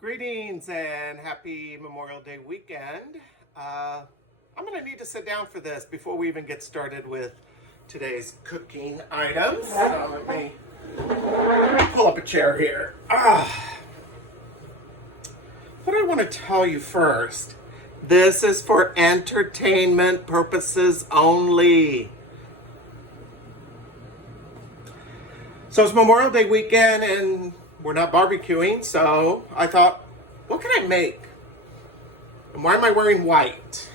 Greetings and happy Memorial Day weekend. I'm going to need to sit down for this before we even get started with today's cooking items. So let me pull up a chair here. What I want to tell you first, this is for entertainment purposes only. So it's Memorial Day weekend and we're not barbecuing, so I thought, what can I make? And why am I wearing white?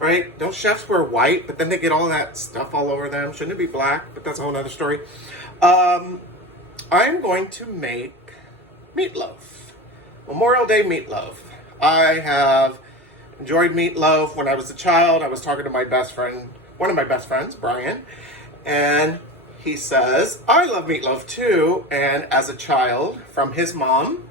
Right? Don't chefs wear white, but then they get all that stuff all over them? Shouldn't it be black? But that's a whole other story. I'm going to make meatloaf. Memorial Day meatloaf. I have enjoyed meatloaf when I was a child. I was talking to my best friend, one of my best friends, Brian, and he says, I love meatloaf too, and as a child from his mom.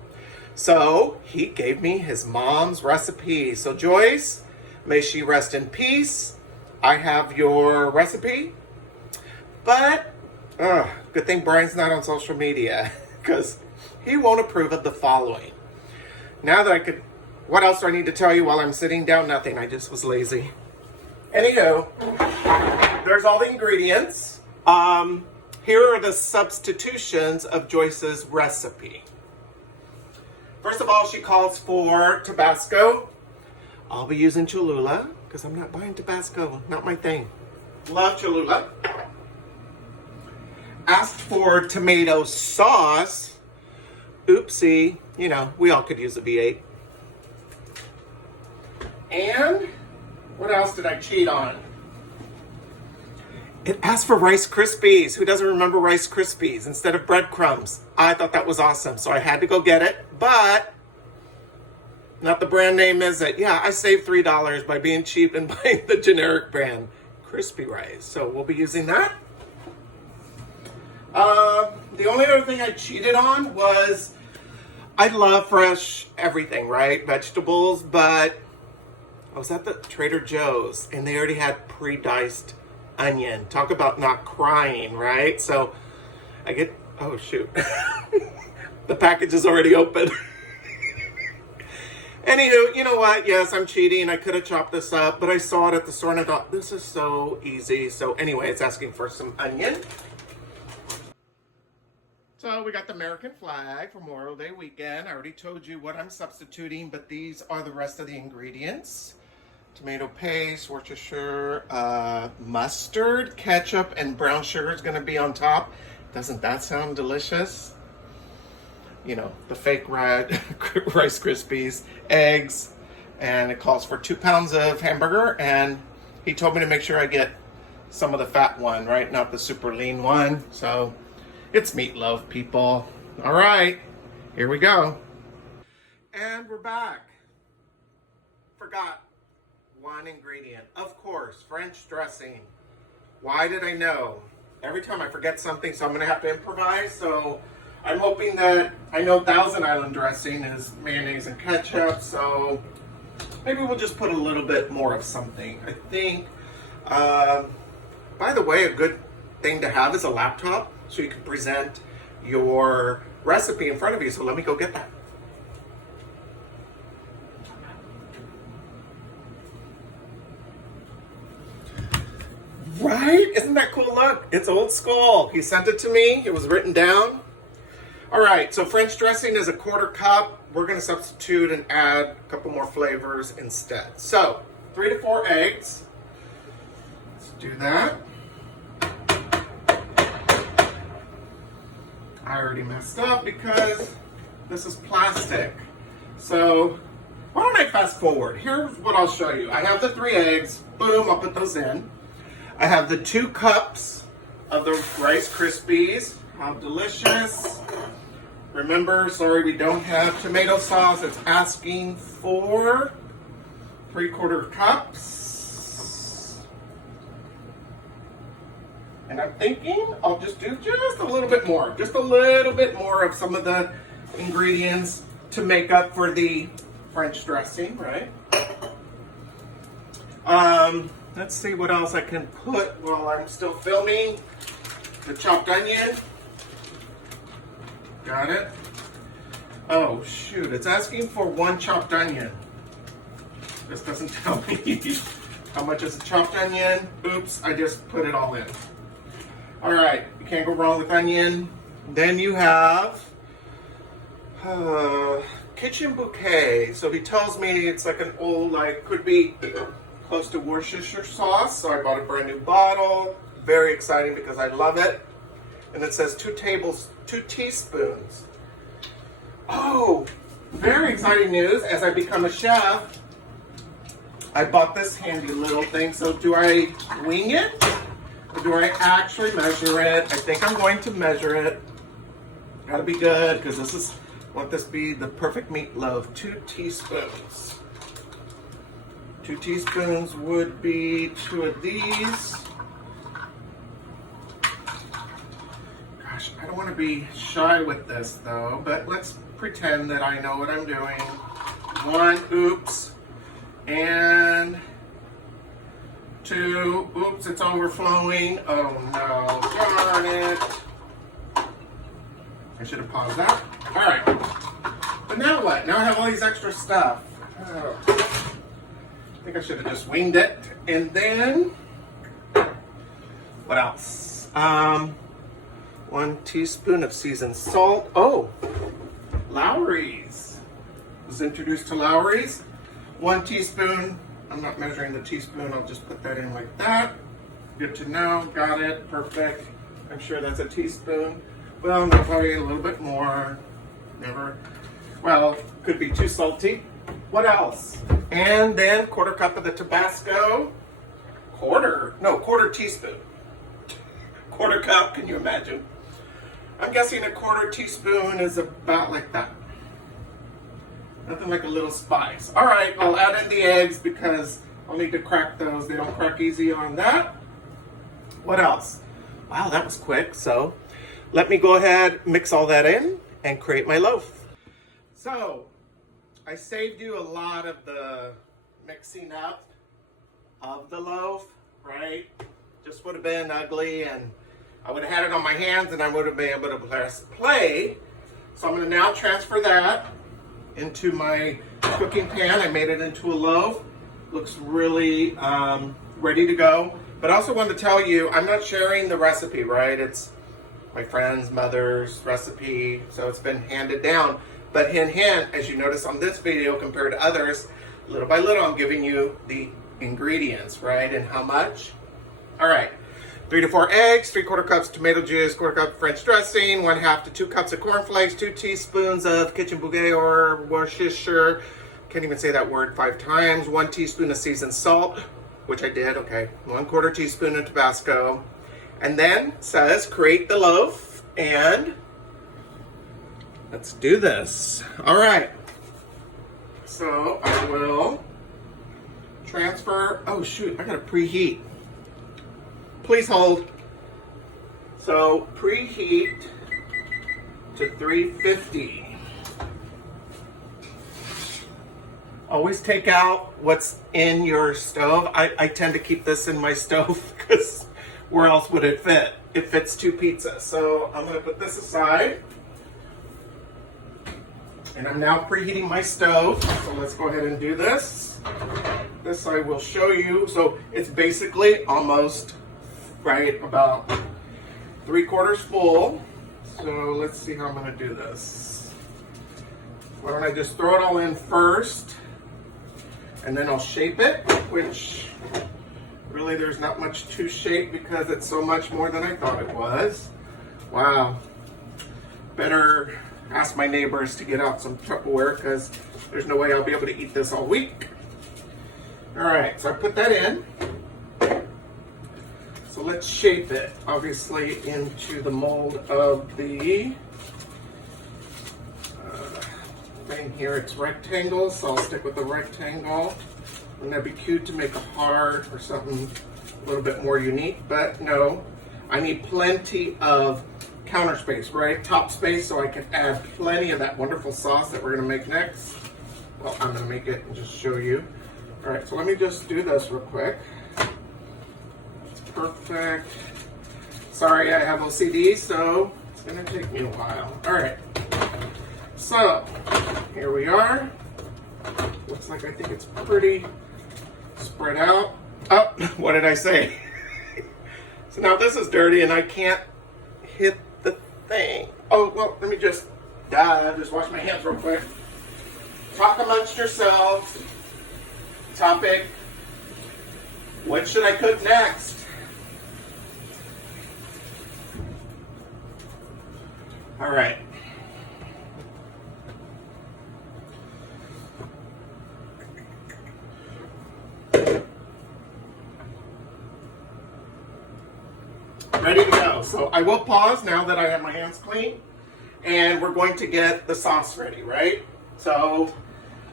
So he gave me his mom's recipe. So Joyce, may she rest in peace. I have your recipe. But, good thing Brian's not on social media because he won't approve of the following. Now that I could, what else do I need to tell you while I'm sitting down? Nothing, I just was lazy. Anywho, there's all the ingredients. Here are the substitutions of Joyce's recipe. First of all, she calls for Tabasco. I'll be using Cholula because I'm not buying Tabasco, not my thing. Love Cholula. Asked for tomato sauce. Oopsie, you know, we all could use a V8. And what else did I cheat on? It asked for Rice Krispies. Who doesn't remember Rice Krispies instead of breadcrumbs? I thought that was awesome, so I had to go get it, but not the brand name, is it? Yeah, I saved $3 by being cheap and buying the generic brand, Crispy Rice. So we'll be using that. The only other thing I cheated on was I love fresh everything, right? Vegetables, but I was at the Trader Joe's and they already had pre-diced onion. Talk about not crying, right? So I get, oh shoot, the package is already open. Anywho, you know what? Yes, I'm cheating. I could have chopped this up, but I saw it at the store and I thought, this is so easy. So anyway, it's asking for some onion. So we got the American flag for Memorial Day weekend. I already told you what I'm substituting, but these are the rest of the ingredients. Tomato paste, Worcestershire, mustard, ketchup, and brown sugar is going to be on top. Doesn't that sound delicious? You know, the fake red Rice Krispies, eggs, and it calls for 2 pounds of hamburger. And he told me to make sure I get some of the fat one, right? Not the super lean one. So it's meatloaf, people. All right, here we go. And we're back. Forgot one ingredient, of course, French dressing. Why did I know? Every time I forget something, so I'm gonna have to improvise. So I'm hoping that, I know Thousand Island dressing is mayonnaise and ketchup, so maybe we'll just put a little bit more of something. I think, by the way, a good thing to have is a laptop so you can present your recipe in front of you. So let me go get that. Right? Isn't that cool? Look, it's old school. He sent it to me. It was written down. All right, so French dressing is a 1/4 cup. We're going to substitute and add a couple more flavors instead. So 3 to 4 eggs. Let's do that. I already messed up because this is plastic. So why don't I fast forward? Here's what I'll show you. I have the 3 eggs. Boom, I'll put those in. I have the 2 cups of the Rice Krispies. How delicious. Remember, sorry, we don't have tomato sauce. It's asking for 3/4 cups. And I'm thinking I'll just do just a little bit more. Just a little bit more of some of the ingredients to make up for the French dressing, right? Let's see what else I can put while I'm still filming. The chopped onion. Got it. Oh shoot, it's asking for 1 chopped onion. This doesn't tell me how much is a chopped onion. Oops, I just put it all in. All right, you can't go wrong with onion. Then you have kitchen bouquet. So he tells me it's like an old, like could be close to Worcestershire sauce. So I bought a brand new bottle. Very exciting because I love it. And it says 2 teaspoons. Oh, very exciting news. As I become a chef, I bought this handy little thing. So do I wing it or do I actually measure it? I think I'm going to measure it. Gotta be good because I want this to be the perfect meatloaf. 2 teaspoons. 2 teaspoons would be 2 of these. Gosh, I don't want to be shy with this though, but let's pretend that I know what I'm doing. 1, oops, and 2, oops, it's overflowing. Oh no, darn it. I should have paused that. All right, but now what? Now I have all these extra stuff. Oh. I think I should have just winged it. And then, what else? 1 teaspoon of seasoned salt. Oh, Lowry's. Was introduced to Lowry's. 1 teaspoon. I'm not measuring the teaspoon. I'll just put that in like that. Good to know. Got it. Perfect. I'm sure that's a teaspoon. Well, probably a little bit more. Never. Well, could be too salty. What else? And then 1/4 cup of the Tabasco. Quarter teaspoon. 1/4 cup, can you imagine? I'm guessing a 1/4 teaspoon is about like that. Nothing like a little spice. All right, I'll add in the eggs because I'll need to crack those. They don't crack easy on that. What else? Wow, that was quick. So let me go ahead, mix all that in, and create my loaf. So I saved you a lot of the mixing up of the loaf, right? Just would have been ugly and I would have had it on my hands and I would have been able to press play. So I'm going to now transfer that into my cooking pan. I made it into a loaf. Looks really ready to go. But I also want to tell you, I'm not sharing the recipe, right? It's my friend's mother's recipe, so it's been handed down. But hint, hint, as you notice on this video compared to others, little by little, I'm giving you the ingredients, right? And how much? All right. 3 to 4 eggs, 3/4 cups tomato juice, 1/4 cup French dressing, 1/2 to 2 cups of cornflakes, 2 teaspoons of kitchen bouquet or Worcestershire. Can't even say that word 5 times. 1 teaspoon of seasoned salt, which I did, okay. 1/4 teaspoon of Tabasco. And then says create the loaf and let's do this. All right. So I will transfer, oh shoot, I gotta preheat. Please hold. So preheat to 350. Always take out what's in your stove. I tend to keep this in my stove because where else would it fit? It fits 2 pizzas. So I'm gonna put this aside. And I'm now preheating my stove. So let's go ahead and do this. This I will show you. So it's basically almost right about 3/4 full. So let's see how I'm gonna do this. Why don't I just throw it all in first and then I'll shape it, which really there's not much to shape because it's so much more than I thought it was. Wow. Better ask my neighbors to get out some Tupperware because there's no way I'll be able to eat this all week. All right, so I put that in. So let's shape it, obviously, into the mold of the thing here. It's rectangle, so I'll stick with the rectangle. Wouldn't that be cute to make a heart or something a little bit more unique? But no, I need plenty of counter space, right? Top space, so I can add plenty of that wonderful sauce that we're gonna make next. Well, I'm gonna make it and just show you. All right, so let me just do this real quick. Perfect. Sorry, I have OCD, so it's gonna take me a while. All right. So, here we are. Looks like I think it's pretty spread out. Oh, what did I say? So now this is dirty and I can't hit the thing. Oh, well, let me just wash my hands real quick. Talk amongst yourselves. Topic, what should I cook next? All right. Ready to go. So I will pause now that I have my hands clean, and we're going to get the sauce ready, right? So,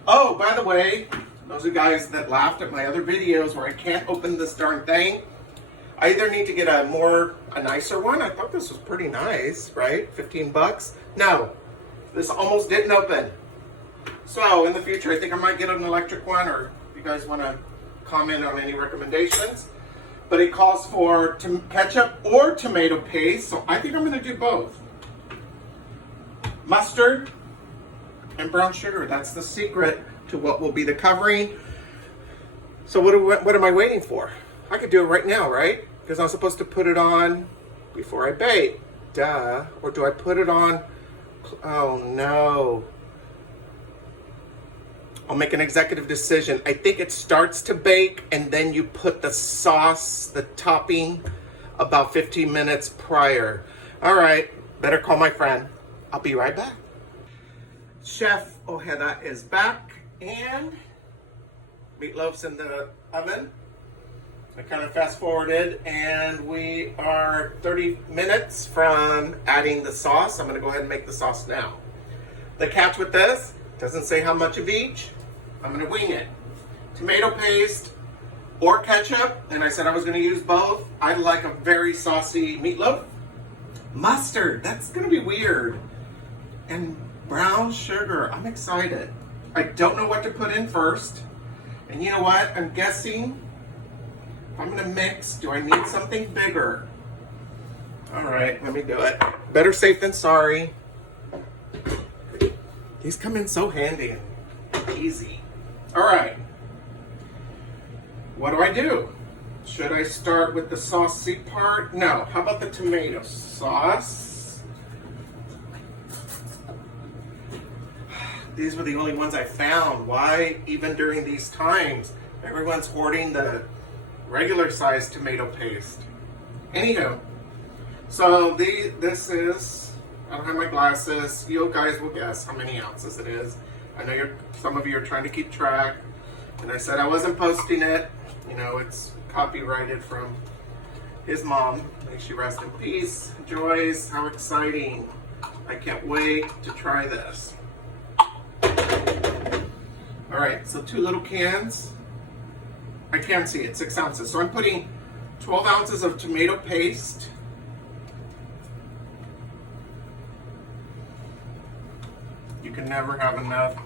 oh, by the way, those are guys that laughed at my other videos where I can't open this darn thing. I either need to get a nicer one. I thought this was pretty nice, right? 15 bucks. No, this almost didn't open. So in the future, I think I might get an electric one, or if you guys want to comment on any recommendations. But it calls for ketchup or tomato paste, so I think I'm going to do both. Mustard and brown sugar. That's the secret to what will be the covering. So what am I waiting for? I could do it right now, right? Because I'm supposed to put it on before I bake. Duh. Or do I put it on? Oh no. I'll make an executive decision. I think it starts to bake and then you put the sauce, the topping, about 15 minutes prior. All right, better call my friend. I'll be right back. Chef Ojeda is back and Meatloaf's in the oven. I kind of fast forwarded and we are 30 minutes from adding the sauce. I'm gonna go ahead and make the sauce now. The catch with this, doesn't say how much of each. I'm gonna wing it. Tomato paste or ketchup, and I said I was gonna use both. I like a very saucy meatloaf. Mustard, that's gonna be weird. And brown sugar, I'm excited. I don't know what to put in first. And you know what, I'm guessing if I'm gonna mix, do I need something bigger? All right, let me do it. Better safe than sorry. These come in so handy and easy. All right. What do I do? Should I start with the saucy part? No. How about the tomato sauce? These were the only ones I found. Why, even during these times, everyone's hoarding the regular size tomato paste. Anywho, so this is, I don't have my glasses. You guys will guess how many ounces it is. I know some of you are trying to keep track. And I said I wasn't posting it. You know, it's copyrighted from his mom. May she rest in peace. Joyce, how exciting. I can't wait to try this. All right, so 2 little cans. I can't see it, 6 ounces. So I'm putting 12 ounces of tomato paste. You can never have enough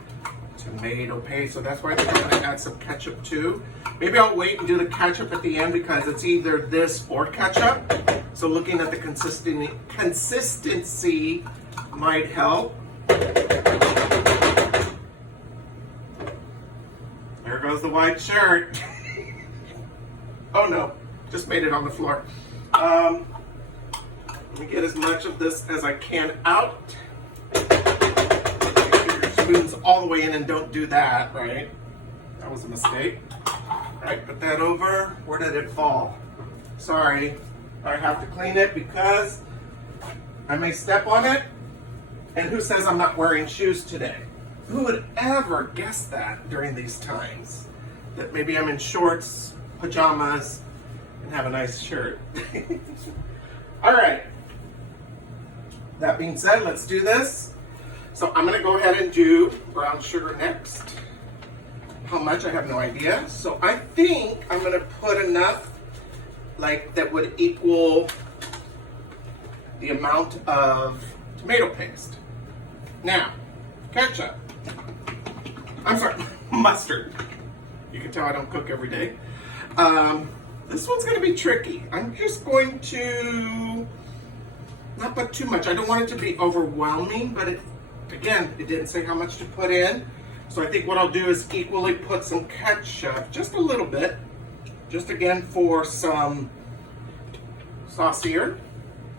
tomato paste, so that's why I think I'm going to add some ketchup too. Maybe I'll wait and do the ketchup at the end because it's either this or ketchup. So looking at the consistency might help. There goes the white shirt. Oh no, just made it on the floor. Let me get as much of this as I can out. Spoons all the way in and don't do that, right? That was a mistake. All right, put that over. Where did it fall? Sorry. I have to clean it because I may step on it. And who says I'm not wearing shoes today? Who would ever guess that during these times? That maybe I'm in shorts, pajamas, and have a nice shirt. All right. That being said, let's do this. So I'm gonna go ahead and do brown sugar next. How much, I have no idea. So I think I'm gonna put enough like that would equal the amount of tomato paste. Now, ketchup. I'm sorry, mustard. You can tell I don't cook every day. This one's gonna be tricky. I'm just going to not put too much. I don't want it to be overwhelming, but Again, it didn't say how much to put in. So I think what I'll do is equally put some ketchup, just a little bit, just again for some saucier.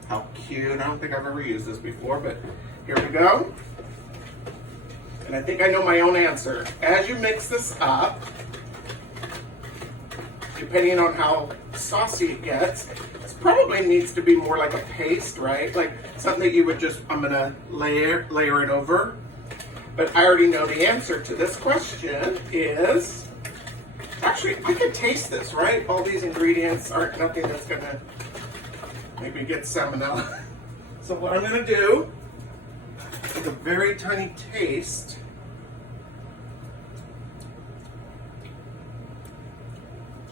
How cute. I don't think I've ever used this before, but here we go. And I think I know my own answer. As you mix this up, depending on how saucy it gets, this probably needs to be more like a paste, right? Like something that you would just, I'm gonna layer it over. But I already know the answer to this question is, actually, I can taste this, right? All these ingredients aren't nothing that's gonna maybe get salmonella. So what I'm gonna do is a very tiny taste.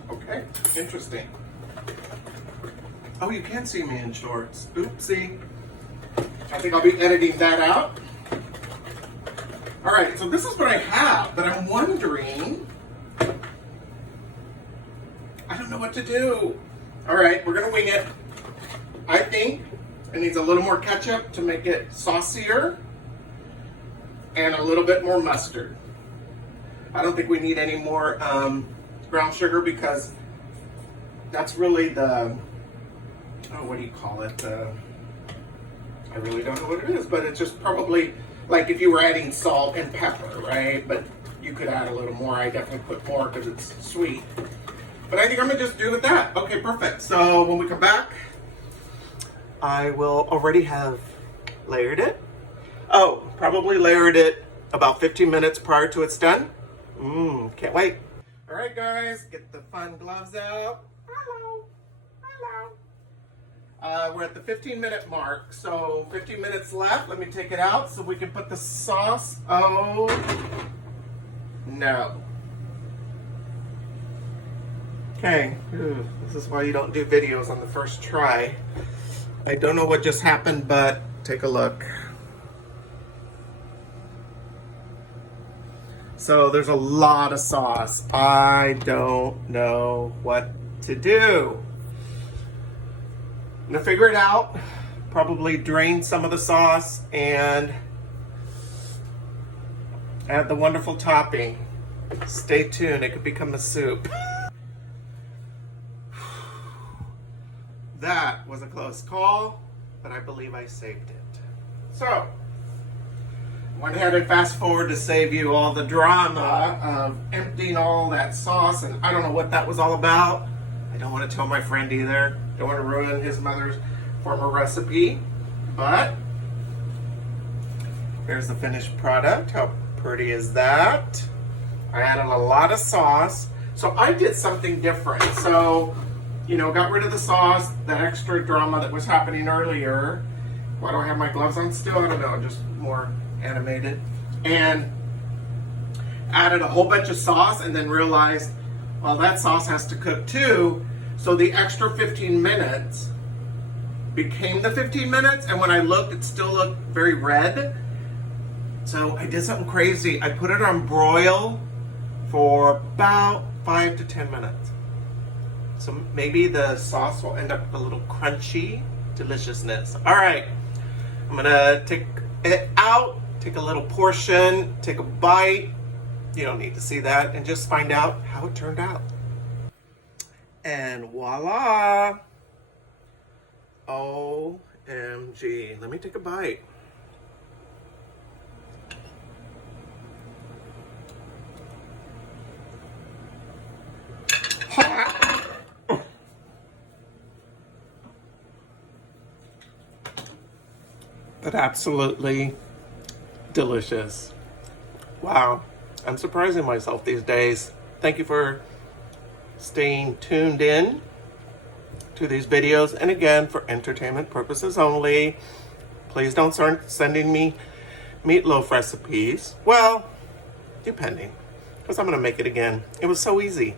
Okay, interesting. Oh, you can see me in shorts. Oopsie. I think I'll be editing that out. All right, so this is what I have, but I'm wondering, I don't know what to do. All right, we're gonna wing it. I think it needs a little more ketchup to make it saucier and a little bit more mustard. I don't think we need any more brown sugar because that's really the, oh, what do you call it? I really don't know what it is, but it's just probably like if you were adding salt and pepper, right? But you could add a little more. I definitely put more because it's sweet. But I think I'm gonna just do with that. Okay, perfect. So when we come back, I will already have layered it. Oh, probably layered it about 15 minutes prior to it's done. Can't wait. All right, guys, get the fun gloves out. Hello, hello. We're at the 15-minute mark, so 15 minutes left. Let me take it out so we can put the sauce. Oh, no. Okay, this is why you don't do videos on the first try. I don't know what just happened, but take a look. So there's a lot of sauce. I don't know what to do. I'm gonna figure it out. Probably drain some of the sauce and add the wonderful topping. Stay tuned, it could become a soup. That was a close call, but I believe I saved it. So, went ahead and fast forward to save you all the drama of emptying all that sauce, and I don't know what that was all about. I don't want to tell my friend either. Don't want to ruin his mother's former recipe, but here's the finished product. How pretty is that? I added a lot of sauce, so I did something different. So, you know, got rid of the sauce, that extra drama that was happening earlier. Why do I have my gloves on still? I don't know, just more animated. And added a whole bunch of sauce and then realized, well, that sauce has to cook too. So the extra 15 minutes became the 15 minutes. And when I looked, it still looked very red. So I did something crazy. I put it on broil for about 5 to 10 minutes. So maybe the sauce will end up a little crunchy deliciousness. All right, I'm gonna take it out, take a little portion, take a bite. You don't need to see that, and just find out how it turned out. And voila. OMG, let me take a bite. But absolutely delicious. Wow, I'm surprising myself these days. Thank you for staying tuned in to these videos. And again, for entertainment purposes only, please don't start sending me meatloaf recipes. Well, depending, because I'm gonna make it again. It was so easy.